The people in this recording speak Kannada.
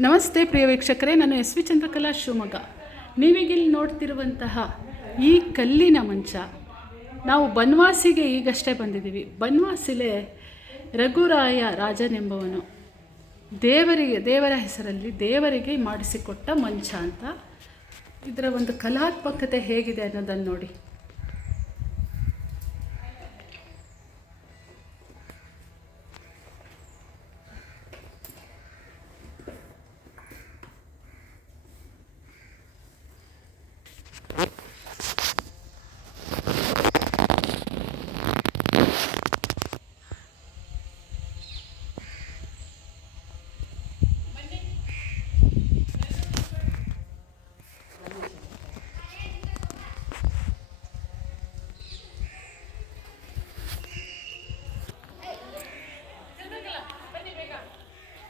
ನಮಸ್ತೆ ಪ್ರಿಯ ವೀಕ್ಷಕರೇ, ನಾನು ಎಸ್ ವಿ ಚಂದ್ರಕಲಾ ಶಿವಮೊಗ್ಗ. ನೀವೀಗಿಲ್ಲಿ ನೋಡ್ತಿರುವಂತಹ ಈ ಕಲ್ಲಿನ ಮಂಚ, ನಾವು ಬನವಾಸಿಗೆ ಈಗಷ್ಟೇ ಬಂದಿದ್ದೀವಿ. ಬನವಾಸಿಲೆ ರಘುರಾಯ ರಾಜನೆಂಬವನು ದೇವರ ಹೆಸರಲ್ಲಿ ದೇವರಿಗೆ ಮಾಡಿಸಿಕೊಟ್ಟ ಮಂಚ ಅಂತ. ಇದರ ಒಂದು ಕಲಾತ್ಮಕತೆ ಹೇಗಿದೆ ಅನ್ನೋದನ್ನು ನೋಡಿ.